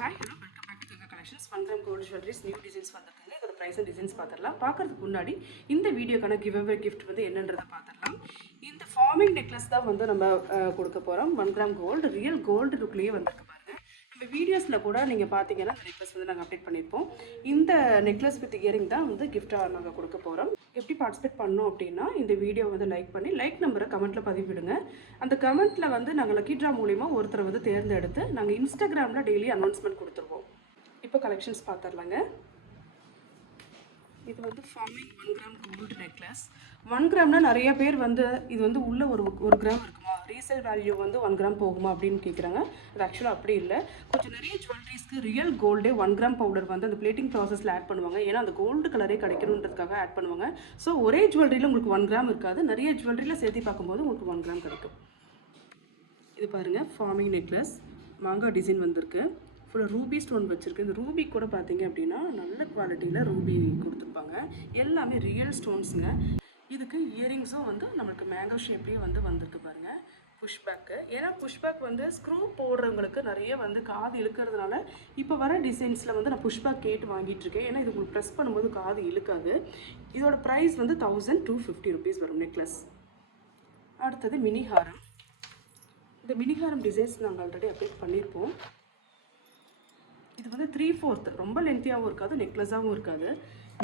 Hi, hello, welcome back to Ganga Collections. 1 gram gold jewelries, new designs வந்திருக்குங்க. இதோட price and designs பார்த்துடலாம். பார்க்கறதுக்கு முன்னாடி இந்த வீடியோக்கான giveaway gift வந்து என்னன்றதை பார்த்துடலாம். இந்த ஃபார்மிங் நெக்லஸ் தான் வந்து நம்ம கொடுக்க போகிறோம். 1 gram gold, ரியல் கோல்டு லுக்லேயே வந்திருக்கு பாருங்க. நம்ம வீடியோஸில் கூட நீங்கள் பார்த்தீங்கன்னா இந்த நெக்லஸ் வந்து நாங்கள் அப்டேட் பண்ணியிருப்போம். இந்த நெக்லஸ் வித் இயரிங் தான் வந்து கிஃப்டாக நாங்கள் கொடுக்க போகிறோம். எப்படி பார்ட்டிசிபேட் பண்ணோம் அப்படின்னா இந்த வீடியோ வந்து லைக் பண்ணி லைக் நம்பரை கமெண்ட்டில் பதிவிடுங்க. அந்த கமெண்ட்டில் வந்து நாங்கள் லக்கி ட்ரா மூலிமா ஒருத்தரை வந்து தேர்ந்தெடுத்து நாங்கள் இன்ஸ்டாகிராமில் டெய்லி அனௌன்ஸ்மெண்ட் கொடுத்துருவோம். இப்போ கலெக்ஷன்ஸ் பார்த்துடலாங்க. இது வந்து ஃபார்மிங் 1 கிராம் கோல்டு நெக்லஸ். 1 கிராம்னா நிறைய பேர் வந்து இது வந்து உள்ள ஒரு கிராம் இருக்குமா, ரீசேல் வேல்யூ வந்து 1 கிராம் போகுமா அப்படின்னு கேட்குறாங்க. அது ஆக்சுவலாக அப்படி இல்லை. கொஞ்சம் நிறைய ஜுவல்லரிஸ்க்கு ரியல் கோல்டே 1 கிராம் பவுடர் வந்து அந்த பிளேட்டிங் ப்ராசஸில் ஆட் பண்ணுவாங்க. ஏன்னா அந்த கோல்டு கலரே கிடைக்கணுன்றதுக்காக ஆட் பண்ணுவாங்க. ஸோ ஒரே ஜுவல்லரியில் உங்களுக்கு 1 கிராம் இருக்காது, நிறைய ஜுவல்லரியில் சேர்த்து பார்க்கும்போது உங்களுக்கு 1 கிராம் கிடைக்கும். இது பாருங்கள், ஃபார்மிங் நெக்லஸ் மாங்காய் டிசைன் வந்திருக்கு. ஃபுல்லாக ரூபி ஸ்டோன் வச்சுருக்கு. இந்த ரூபி கூட பார்த்தீங்க அப்படின்னா நல்ல குவாலிட்டியில் ரூபி கொடுத்துருப்பாங்க. எல்லாமே ரியல் ஸ்டோன்ஸுங்க. இதுக்கு இயரிங்ஸும் வந்து நம்மளுக்கு மேங்கோ ஷேப்லேயே வந்து வந்திருக்கு பாருங்கள். புஷ்பேக்கு, ஏன்னா புஷ்பேக் வந்து ஸ்க்ரூ போடுறவங்களுக்கு நிறைய வந்து காது இழுக்கிறதுனால இப்போ வர டிசைன்ஸில் வந்து நான் புஷ்பேக் கேட்டு வாங்கிட்டுருக்கேன். ஏன்னா இது உங்களுக்கு ப்ரெஸ் பண்ணும்போது காது இழுக்காது. இதோட ப்ரைஸ் வந்து 1250 rupees வரும் நெக்லஸ். அடுத்தது மினிஹாரம். இந்த மினிஹாரம் டிசைன்ஸ் நாங்கள் ஆல்ரெடி அப்டேட் பண்ணியிருப்போம். இது வந்து 3/4 ரொம்ப லென்த்தியாகவும் இருக்காது, நெக்லஸாகவும் இருக்காது.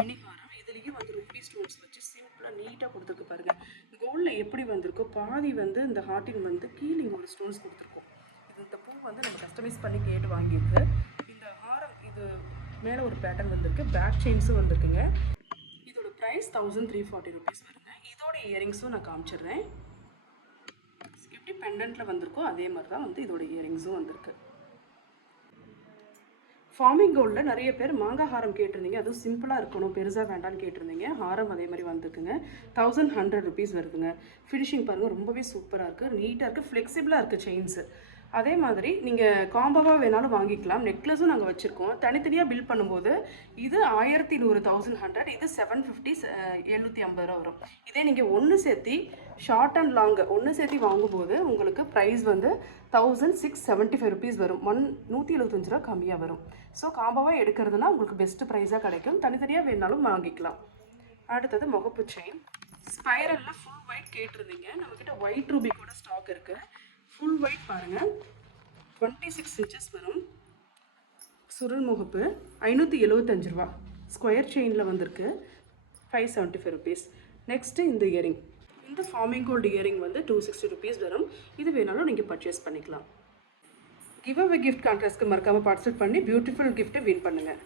மினிஹாரம் இதுலேயே வந்து ரூபி ஸ்டோன்ஸ் வச்சு சிம்பிளாக நீட்டாக கொடுத்துருக்கு பாருங்கள். கோல்டில் எப்படி வந்திருக்கோ பாதி வந்து இந்த ஹார்ட்டின் வந்து கீழே இங்கே ஒரு ஸ்டோன்ஸ் கொடுத்துருக்கோம். இந்த பூ வந்து நம்ம கஸ்டமைஸ் பண்ணி கேட்டு வாங்கியிருக்கு. இந்த ஹாரம் இது மேலே ஒரு பேட்டர்ன் வந்திருக்கு, பேக் செயின்ஸும் வந்திருக்குங்க. இதோட ப்ரைஸ் 1340 rupees வருங்க. இதோட இயரிங்ஸும் நான் காமிச்சிடுறேன். எப்படி பெண்டன்ட்டில் வந்திருக்கோ அதே மாதிரி தான் வந்து இதோட இயரிங்ஸும் வந்திருக்கு. ஃபார்மிங் கோல்டில் நிறைய பேர் மாங்காய் ஹாரம் கேட்டிருந்தீங்க, அதுவும் சிம்பிளாக இருக்கணும், பெருசாக வேண்டான்னு கேட்டிருந்தீங்க. ஹாரம் அதே மாதிரி வந்துருக்குங்க. 1100 rupees வருதுங்க. ஃபினிஷிங் பாருங்கள், ரொம்பவே சூப்பராக இருக்குது, நீட்டாக இருக்குது, ஃப்ளெக்சிபிளாக இருக்குது செயின்ஸு. அதே மாதிரி நீங்கள் காம்போவாக வேணாலும் வாங்கிக்கலாம். நெக்லஸும் நாங்கள் வச்சுருக்கோம். தனித்தனியாக பில் பண்ணும்போது இது 1100 1100, இது 750 750 ரூபா வரும். இதே நீங்கள் ஒன்று சேர்த்தி ஷார்ட் அண்ட் லாங் ஒன்று சேர்த்தி வாங்கும்போது உங்களுக்கு ப்ரைஸ் வந்து 1675 rupees வரும். 175 ரூபா கம்மியாக வரும். ஸோ காம்போவாக எடுக்கிறதுனா உங்களுக்கு பெஸ்ட்டு ப்ரைஸாக கிடைக்கும். தனித்தனியாக வேணாலும் வாங்கிக்கலாம். அடுத்தது முகப்பு செயின் ஸ்பைரலில் ஃபுல் ஒயிட் கேட்டிருந்தீங்க. நம்மக்கிட்ட ஒயிட் ரூபி கூட ஸ்டாக் இருக்குது. ஃபுல் ஒயிட் பாருங்கள், 26 inches வரும். சுருள் முகப்பு 575 ரூபா. ஸ்கொயர் செயினில் வந்திருக்கு, 575 rupees. நெக்ஸ்ட்டு இந்த இயரிங், இந்த ஃபார்மிங் கோல்டு இயரிங் வந்து 260 rupees வரும். இது வேணாலும் நீங்கள் பர்ச்சேஸ் பண்ணிக்கலாம். கிவ் அவே கிஃப்ட் கான்டெஸ்ட்க்கு மறக்காமல் பார்ட்டிசிபேட் பண்ணி பியூட்டிஃபுல் கிஃப்ட்டை வின் பண்ணுங்கள்.